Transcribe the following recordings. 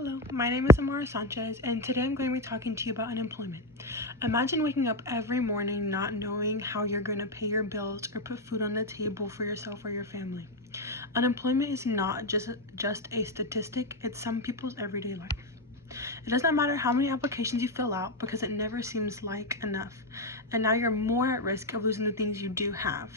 Hello, my name is Amara Sanchez, and today I'm going to be talking to you about unemployment. Imagine waking up every morning not knowing how you're going to pay your bills or put food on the table for yourself or your family. Unemployment is not just a statistic, it's some people's everyday life. It does not matter how many applications you fill out because it never seems like enough, and now you're more at risk of losing the things you do have.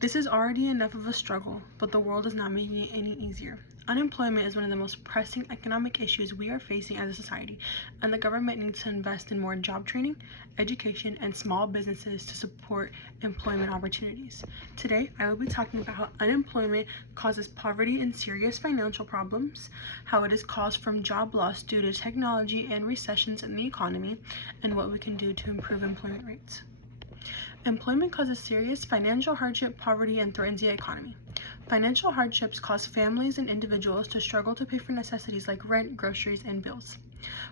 This is already enough of a struggle, but the world is not making it any easier. Unemployment is one of the most pressing economic issues we are facing as a society, and the government needs to invest in more job training, education, and small businesses to support employment opportunities. Today, I will be talking about how unemployment causes poverty and serious financial problems, how it is caused from job loss due to technology and recessions in the economy, and what we can do to improve employment rates. Employment causes serious financial hardship, poverty, and threatens the economy. Financial hardships cause families and individuals to struggle to pay for necessities like rent, groceries, and bills.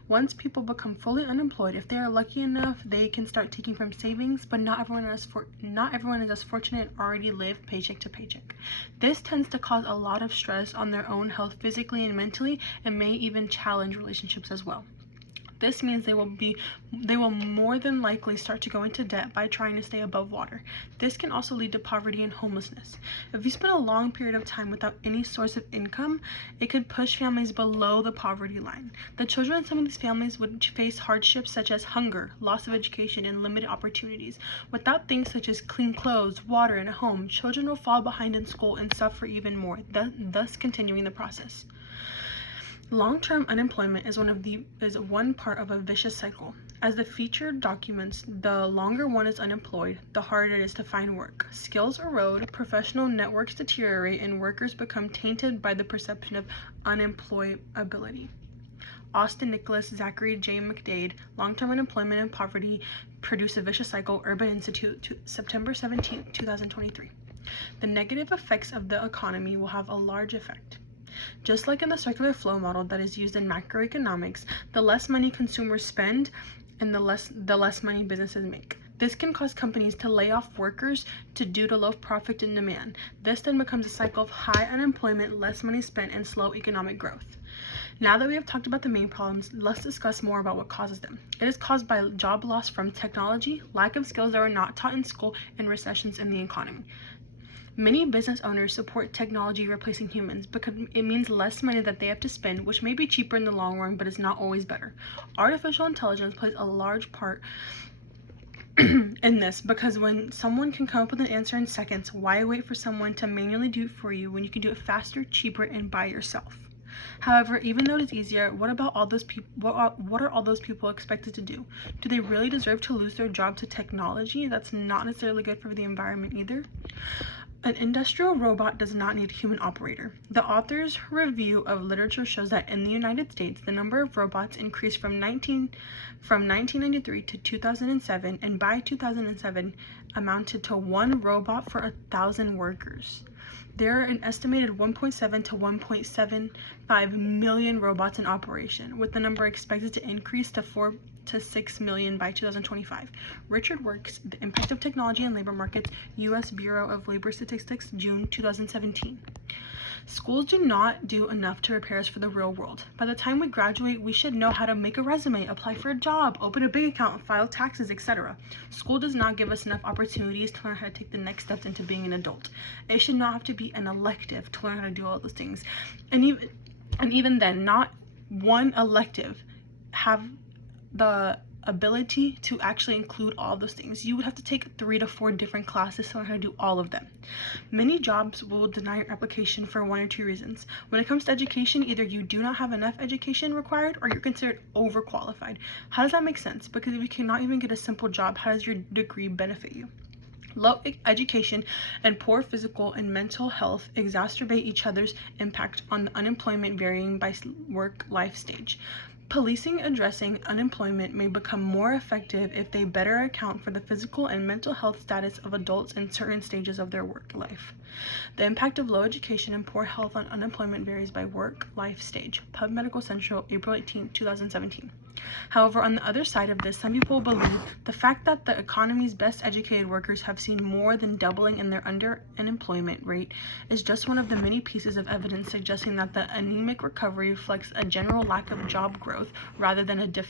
Once people become fully unemployed, if they are lucky enough, they can start taking from savings, but not everyone is as fortunate and already live paycheck to paycheck. This tends to cause a lot of stress on their own health physically and mentally, and may even challenge relationships as well. This means they will more than likely start to go into debt by trying to stay above water. This can also lead to poverty and homelessness. If you spend a long period of time without any source of income, it could push families below the poverty line. The children in some of these families would face hardships such as hunger, loss of education, and limited opportunities. Without things such as clean clothes, water, and a home, children will fall behind in school and suffer even more, thus continuing the process. Long-term unemployment is one part of a vicious cycle. As the feature documents, the longer one is unemployed, the harder it is to find work. Skills erode, professional networks deteriorate, and workers become tainted by the perception of unemployability. Austin Nicholas, Zachary J. McDade, Long-Term Unemployment and Poverty Produce a Vicious Cycle, Urban Institute, September 17, 2023. The negative effects of the economy will have a large effect. Just like in the circular flow model that is used in macroeconomics, the less money consumers spend and the less money businesses make. This can cause companies to lay off workers due to low profit and demand. This then becomes a cycle of high unemployment, less money spent, and slow economic growth. Now that we have talked about the main problems, let's discuss more about what causes them. It is caused by job loss from technology, lack of skills that are not taught in school, and recessions in the economy. Many business owners support technology replacing humans because it means less money that they have to spend, which may be cheaper in the long run, but is not always better. Artificial intelligence plays a large part in this because when someone can come up with an answer in seconds, why wait for someone to manually do it for you when you can do it faster, cheaper, and by yourself? However, even though it is easier, what about all those people? What are all those people expected to do? Do they really deserve to lose their job to technology? That's not necessarily good for the environment either. An industrial robot does not need a human operator. The author's review of literature shows that in the United States, the number of robots increased from 1993 to 2007, and by 2007 amounted to 1 robot for 1,000 workers. There are an estimated 1.7 to 1.75 million robots in operation, with the number expected to increase to 4 to 6 million by 2025. Richard Works, The Impact of Technology on Labor Markets, U.S. Bureau of Labor Statistics, June 2017. Schools do not do enough to prepare us for the real world. By the time we graduate, we should know how to make a resume, apply for a job, open a bank account, file taxes, etc. School does not give us enough opportunities to learn how to take the next steps into being an adult. It should not have to be an elective to learn how to do all those things. And even then, not one elective have the ability to actually include all those things. You would have to take 3 to 4 different classes to learn how to do all of them. Many jobs will deny your application for 1 or 2 reasons. When it comes to education, either you do not have enough education required or you're considered overqualified. How does that make sense? Because if you cannot even get a simple job, how does your degree benefit you? Low education and poor physical and mental health exacerbate each other's impact on unemployment, varying by work-life stage. Policing addressing unemployment may become more effective if they better account for the physical and mental health status of adults in certain stages of their work life. The impact of low education and poor health on unemployment varies by work life stage. Pub Medical Central, April 18, 2017. However, on the other side of this, some people believe the fact that the economy's best educated workers have seen more than doubling in their unemployment rate is just one of the many pieces of evidence suggesting that the anemic recovery reflects a general lack of job growth rather than a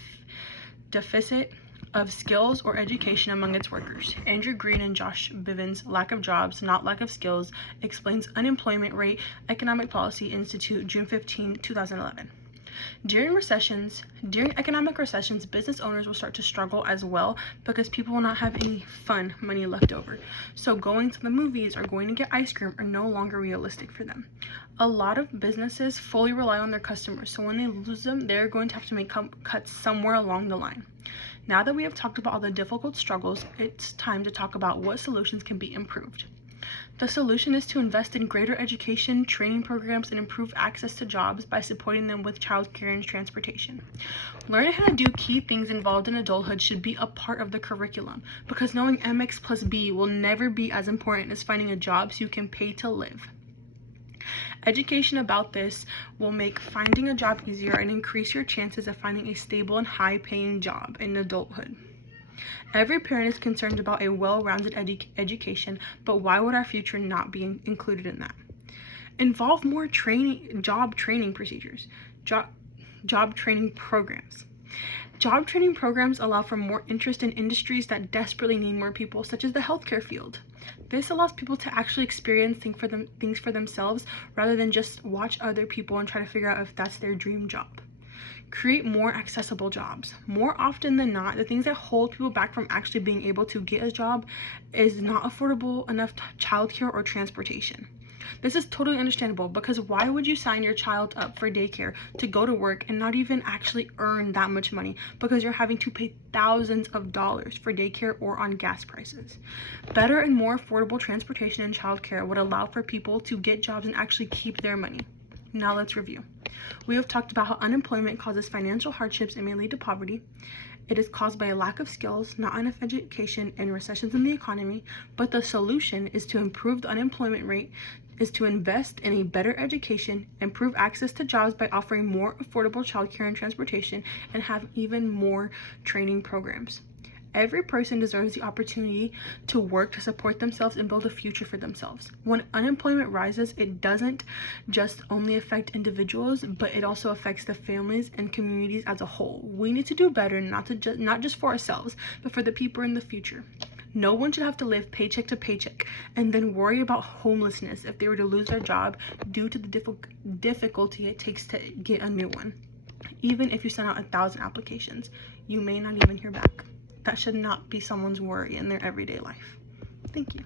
deficit of skills or education among its workers. Andrew Green and Josh Bivens' Lack of Jobs, Not Lack of Skills explains Unemployment Rate Economic Policy Institute, June 15, 2011. During economic recessions, business owners will start to struggle as well because people will not have any fun money left over. So going to the movies or going to get ice cream are no longer realistic for them. A lot of businesses fully rely on their customers, so when they lose them, they're going to have to make cuts somewhere along the line. Now that we have talked about all the difficult struggles, it's time to talk about what solutions can be improved. The solution is to invest in greater education, training programs, and improve access to jobs by supporting them with childcare and transportation. Learning how to do key things involved in adulthood should be a part of the curriculum, because knowing MX plus B will never be as important as finding a job so you can pay to live. Education about this will make finding a job easier and increase your chances of finding a stable and high-paying job in adulthood. Every parent is concerned about a well-rounded education, but why would our future not be included in that? Involve more job training procedures, job training programs. Job training programs allow for more interest in industries that desperately need more people, such as the healthcare field. This allows people to actually experience things for themselves rather than just watch other people and try to figure out if that's their dream job. Create more accessible jobs. More often than not, the things that hold people back from actually being able to get a job is not affordable enough childcare or transportation. This is totally understandable, because why would you sign your child up for daycare to go to work and not even actually earn that much money because you're having to pay thousands of dollars for daycare or on gas prices? Better and more affordable transportation and childcare would allow for people to get jobs and actually keep their money. Now let's review. We have talked about how unemployment causes financial hardships and may lead to poverty. It is caused by a lack of skills, not enough education, and recessions in the economy, but the solution is to improve the unemployment rate, is to invest in a better education, improve access to jobs by offering more affordable childcare and transportation, and have even more training programs. Every person deserves the opportunity to work to support themselves and build a future for themselves. When unemployment rises, it doesn't just only affect individuals, but it also affects the families and communities as a whole. We need to do better, not just for ourselves, but for the people in the future. No one should have to live paycheck to paycheck and then worry about homelessness if they were to lose their job due to the difficulty it takes to get a new one. Even if you send out 1,000 applications, you may not even hear back. That should not be someone's worry in their everyday life. Thank you.